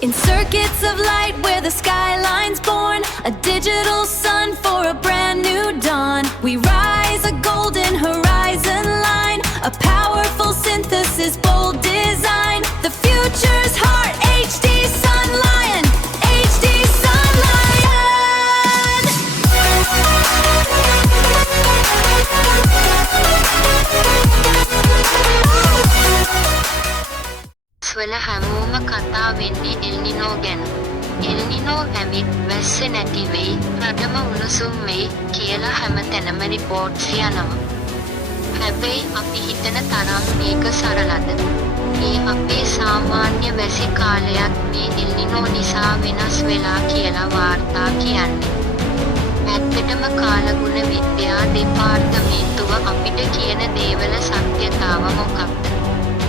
In circuits of light where the skyline's born, a digital sun for a brand new dawn. We rise a golden horizon line, a powerful synthesis, bold design. The future's heart, HD Sun Lion, HD Sun Lion. ස්වල හැමෝම කතා වෙන්නේ එල්නිනෝ ගැන. එල්නිනෝ ඇවිත් වැස්ස නැති වෙයි, රටම උණුසුම් වෙයි කියලා හැමතැනම රිපෝට්ස් යනවා. හැබැයි අපි හිතන තරම් මේක සරලද? මේ අපේ සාමාන්‍ය වැසි කාලයක් මේ එල්නිනෝ නිසා වෙනස් වෙලා කියලා වාර්තා කියන්නේ. ඇත්තටම කාලගුණ විද්‍යා දෙපාර්තමේන්තුව අපිට කියන දේවල සත්‍යතාව මොකක්ද?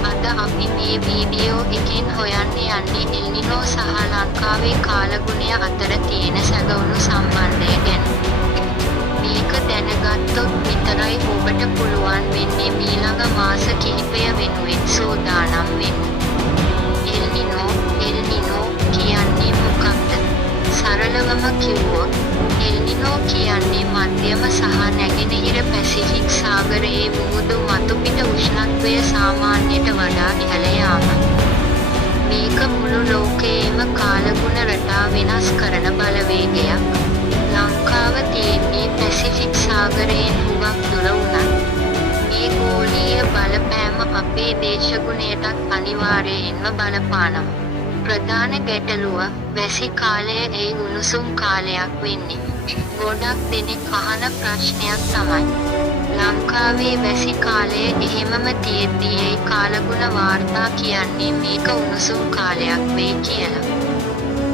අද අපි මේ වීඩියෝ එකෙන් හොයන්න යන්නේ එල්නිනෝ සහ ලංකාවේ කාලගුණය අතර තියෙන සැඟවුණු සම්බන්ධය ගැන. මේක දැනගත්තොත් විතරයි ඔබට පුළුවන් වෙන්නේ මීළඟ මාස කිහිපය වෙනුවෙන් සූදානම් වෙන්න. එල්නිනෝ කියන්නේ මොකක්ද? සරලවම කිව්වොත් එල්නිනෝ කියන්නේ මධ්‍යම සහ නැගෙනහිර පැසිෆික් සාගරයේ මුහුදු මතුපිට උෂ්ණත්වය සාමාන්‍යයට වඩා ඉහළ යාම. මේක මුළු ලෝකයේම කාලගුණ රටා වෙනස් කරන බලවේගයක්. ලංකාව තියෙන්නේ පැසිෆික් සාගරයෙන් හුඟක් දුර වුණත් මේ ගෝලීය බලපෑම අපේ දේශගුණයටත් අනිවාර්යයෙන්ම බලපානවා. ප්‍රධාන ගැටලුව වැසි කාලය ඒ උණුසුම් කාලයක් වෙන්නේ. ගොඩක් දෙනෙක් අහන ප්‍රශ්නයක් තමයි ලංකාවේ වැසි කාලය එහෙමම තියෙද්දී ඒ කාලගුණ වාර්තා කියන්නේ මේක උණුසුම් කාලයක් වෙයි කියලා.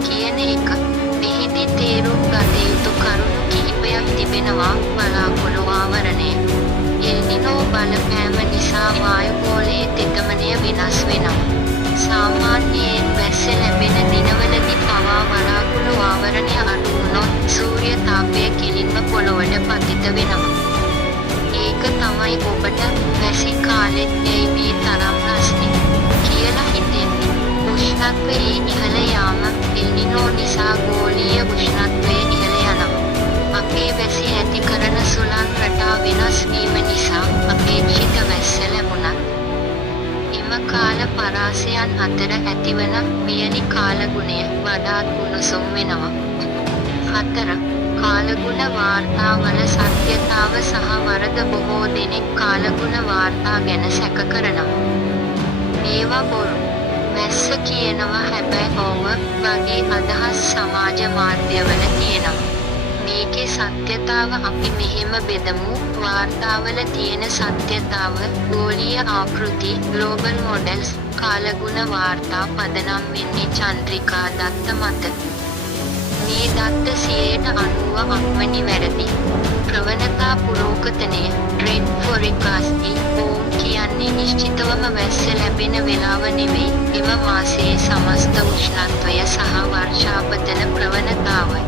කියන එක මෙහිදී තේරුම් ගත යුතු කරුණු කිහිපයක් තිබෙනවා. බලාපොළු ආවරණය. එල්නිනෝ බලපෑම නිසා වායුගෝලයේ තෙතමනය වෙනස් වෙනවා. සාමාන්‍යයෙන් වැස්ස ලැබෙන දිනවලදී පවා වලාකුළු ආවරණය අඩු වුණොත් සූර්ය තාපය කෙලින්ම පොළොවට පතිත වෙනවා. ඒක තමයි ඔබට වැසි කාලෙත් ඇයි මේ තරම් රස්නේ කියලා හිතෙන්නේ. උෂ්ණත්වයේ ඉහළ යාම එල්නිනෝ නිසා ගෝලීය උෂ්ණත්වය ඉහළ යනවා. අපේ වැසි ඇති කරන සුළං රටා වෙනස් වීම නිසා අපේක්ෂිත වැස්ස ලැබුණත් එම කාල පරාසයන් අතර ඇතිවන වියලි කාලගුණය වඩාත් උණුසුම් වෙනවා. 4. කාලගුණ වාර්තාවල සත්‍යතාව සහ වරද. බොහෝ දෙනෙක් කාලගුණ වාර්තා ගැන සැක කරනවා. මේවා බොරු. වැස්ස කියනවා හැබැයි ඔව් වගේ අදහස් සමාජ මාධ්‍යවල තියෙනවා. මේකේ සත්‍යතාව අපි මෙහෙම බෙදමු. වාර්තාවල තියෙන සත්‍යතාව ගෝලීය ආකෘති ග්ලෝබල් මොඩල්ස්. කාලගුණ වාර්තා පදනම් වෙන්නේ චන්ද්‍රිකා දත්ත මත. මේ දත්ත 90% නිවැරදි. ප්‍රවණතා පුරෝකතනය ට්‍රෙන්ඩ් ෆොරිකාස්ටි. ඕම් කියන්නේ නිශ්චිතවම වැස්ස ලැබෙන වෙලාව නෙවෙයි, එම මාසයේ සමස්ත උෂ්ණත්වය සහ වර්ෂාපතන ප්‍රවණතාවයි.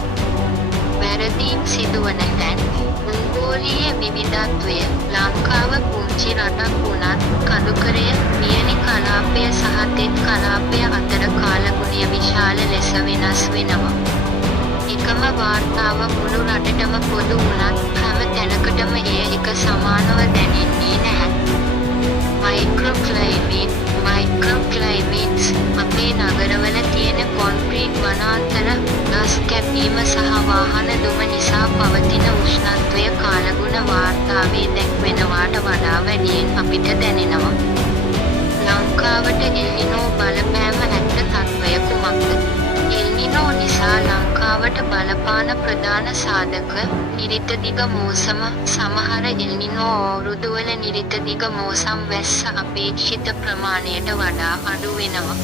වැරදීම් සිදුවන තැන් මංගෝලීය විවිධත්වය. ලංකාව පුංචි රටක් වුණත් කඳුකරය, වියලි කලාපය සහ තෙත් කලාපය අතර කාලගුණය විශාල ලෙස වෙනස් වෙනවා. එකම වාර්තාව මුළු රටටම පොදු වුණත් හැම තැනකටම එය එක සමානව දැනෙන්නේ නැහැ. මයික්‍රෝක්ලයිමේට්ස් අපේ නගරවල තියෙන කොන්ක්‍රීට් වනාන්තර, ගස් කැපීම සහ වාහන දුම නිසා පවතින උෂ්ණත්වය කාලගුණ වාර්තාවේ දැක්වෙනවාට වඩා වැඩියෙන් අපිට දැනෙනවා. ලංකාවට එල්නිනෝ බලපෑම ඇත්ත තත්ත්වය කුමක්ද? එල්නිනෝ නිසා ලංකාවට බලපාන ප්‍රධාන සාධක නිරිත දිග මෝසම. සමහර එල්නිනෝ අවුරුදුවල නිරිත දිග මෝසම් වැස්ස අපේක්ෂිත ප්‍රමාණයට වඩා අඩු වෙනවා.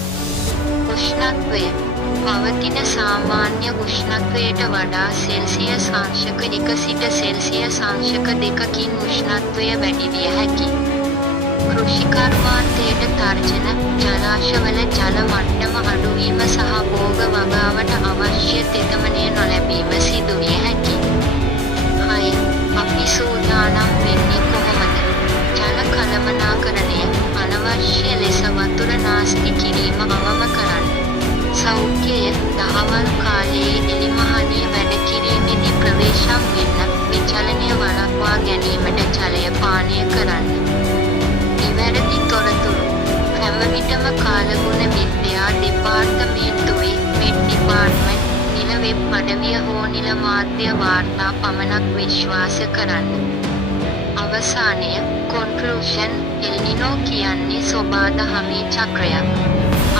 උෂ්ණත්වය පවතින සාමාන්‍ය උෂ්ණත්වයට වඩා සෙල්සියස් අංශක 1 සිට සෙල්සියස් අංශක 2කින් උෂ්ණත්වය වැඩි විය හැකියි. කෘෂිකර්මාන්තයට තර්ජන ජලාශවල ජල මට්ටම අඩුවීම සහ භෝග වගාවට අවශ්‍ය තෙතමනය නොලැබීම සිදුවිය හැකියි. 6. අපි සූදානම් වෙන්නේ කොහොමද? ජල කළමනාකරණය අනවශ්‍ය ලෙස වතුර නාස්ති කිරීම අවම කරන්න. සෞඛ්‍යය දහවල් කාලයේ එළිමහනේ වැඩ කිරීමේදී ප්‍රවේශම් වෙන්න විචලනය වළක්වා ගැනීමට ජලය පානය කරන්න. නිවැරදි තොරතුරු හැම විටම කාලගුණ විද්‍යා දෙපාර්තමේන්තුවේ මෙඩ් ඩිපාර්ට්මන්ට් නිල වෙබ් අඩවිය හෝ නිල මාධ්‍ය වාර්තා පමණක් විශ්වාස කරන්න. අවසානය කොන්ක්ලූෂන් එල්නිනෝ කියන්නේ සොබාදහමේ චක්‍රයක්.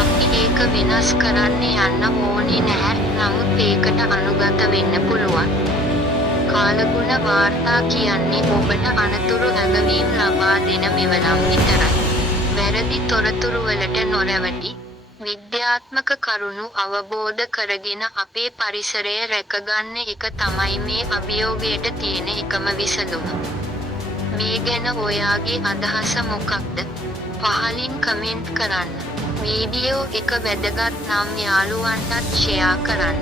අපි ඒක වෙනස් කරන්න යන්න ඕනේ නැහැ. නමුත් ඒකට අනුගත වෙන්න පුළුවන්. කාලගුණ වාර්තා කියන්නේ ඔබට අනතුරු ඇඟවීම් ලබා දෙන මෙවලම් විතරයි. වැරදි තොරතුරු වලට නොරැවටි විද්‍යාත්මක කරුණු අවබෝධ කරගෙන අපේ පරිසරය රැකගන්න එක තමයි මේ අභියෝගයට තියෙන එකම විසඳුම. මේ ගැන ඔයාගේ අදහස මොකක්ද? පහලින් කමෙන්ට් කරන්න. වීඩියෝ එක වැදගත් නම් යාළුවන්ටත් ෂෙයා කරන්න.